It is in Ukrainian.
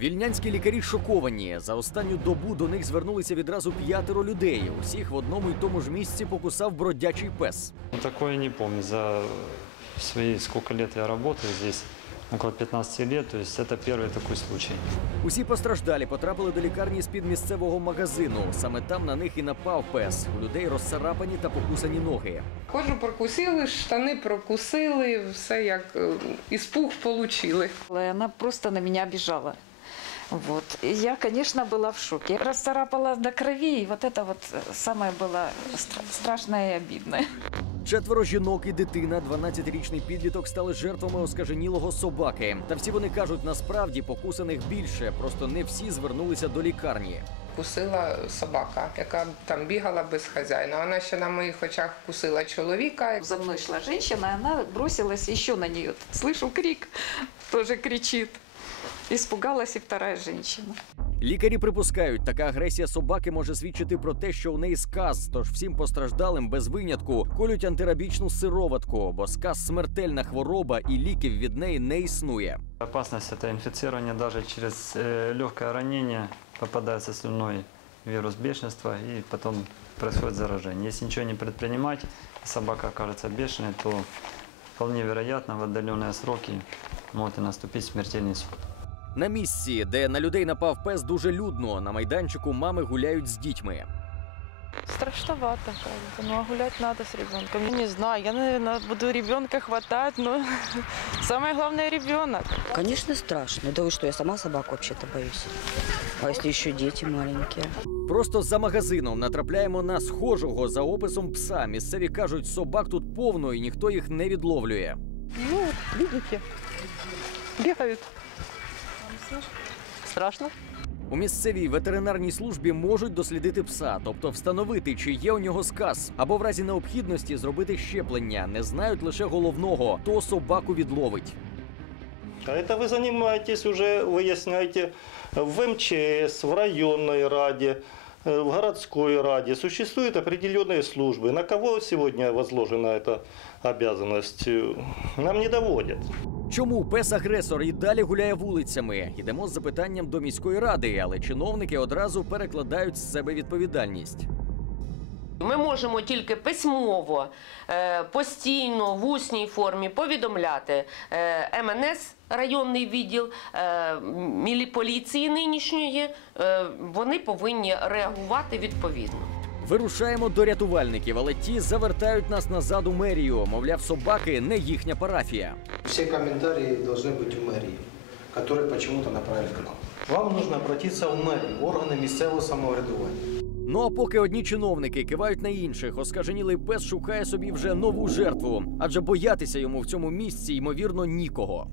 Вільнянські лікарі шоковані. За останню добу до них звернулися відразу п'ятеро людей. Усіх в одному й тому ж місці покусав бродячий пес. Ну, Такое не помню. За свои сколько лет я работаю здесь, около 15 лет, то есть это первый такой случай. Усі постраждалі потрапили до лікарні з-під місцевого магазину. Саме там на них і напав пес. У людей розцарапані та покусані ноги. Кожу прокусили, штани прокусили, все як е, іспух получили. И Она просто на меня бежала. Вот. И я, конечно, была в шоке. Расцарапала до крови, и вот это вот э, самое было стра- страшное и обидное. Четверо жінок і дитина, 12-річний підліток, стали жертвами оскаженілого собаки. Та всі вони кажуть, насправді покусаних більше, просто не всі звернулися до лікарні. Кусила собака, яка там бігала без хазяїна. Вона ще на моїх очах кусила чоловіка. За мной шла женщина, и она бросилась еще на нее. Слышу крик, тоже кричит. Испугалась и вторая женщина. Лікарі припускають, така агресія собаки може свідчити про те, що у неї сказ. Тож всім постраждалим без винятку колють антирабічну сироватку, бо сказ смертельна хвороба і ліків від неї не існує. Опасность это инфицирование даже через э, легкое ранение попадается слюной вирус бешенства и потом происходит заражение. Если ничего не предпринимать, и собака окажется бешеной, то вполне вероятно в отдаленные сроки может и наступить смертельный исход. На місці, де на людей напав пес, дуже людно. На майданчику мами гуляють з дітьми. Страшновато, как бы. Ну, а гулять надо с ребенком. Ну, Не знаю, я, наверное, буду ребенка хватать, но самое главное ребенок. Конечно, страшно. Да вы что, я сама собак вообще-то боюсь. А если еще дети маленькие? Просто за магазином натрапляємо на схожого за описом пса. Місцеві кажуть, собак тут повно і ніхто їх не відловлює. Ну, видите, бегают. Страшно? У місцевій ветеринарній службі можуть дослідити пса, тобто встановити, чи є у нього сказ, або в разі необхідності зробити щеплення. Не знають лише головного, хто собаку відловить. А это вы занимаетесь уже, выясняете в МЧС, в районной раде, э, в городской раде. Существуют определенные службы. На кого сегодня возложена эта обязанность, э, нам не доводят. Чому пес-агресор і далі гуляє вулицями? Йдемо з запитанням до міської ради, але чиновники одразу перекладають з себе відповідальність. Ми можемо тільки письмово, е, постійно в усній формі повідомляти е, МНС, районний відділ е, поліції нинішньої. Вони повинні реагувати відповідно. Вирушаємо до рятувальників, але ті завертають нас назад у мерію. Мовляв, собаки не їхня парафія Все комментарии должны быть у мэрии, которые почему-то направили к нам. Вам нужно обратиться в мэрию, органы місцевого самоврядування. Ну а поки одні чиновники кивають на інших, оскаженілий пес шукає собі вже нову жертву, адже боятися йому в цьому місці ймовірно нікого.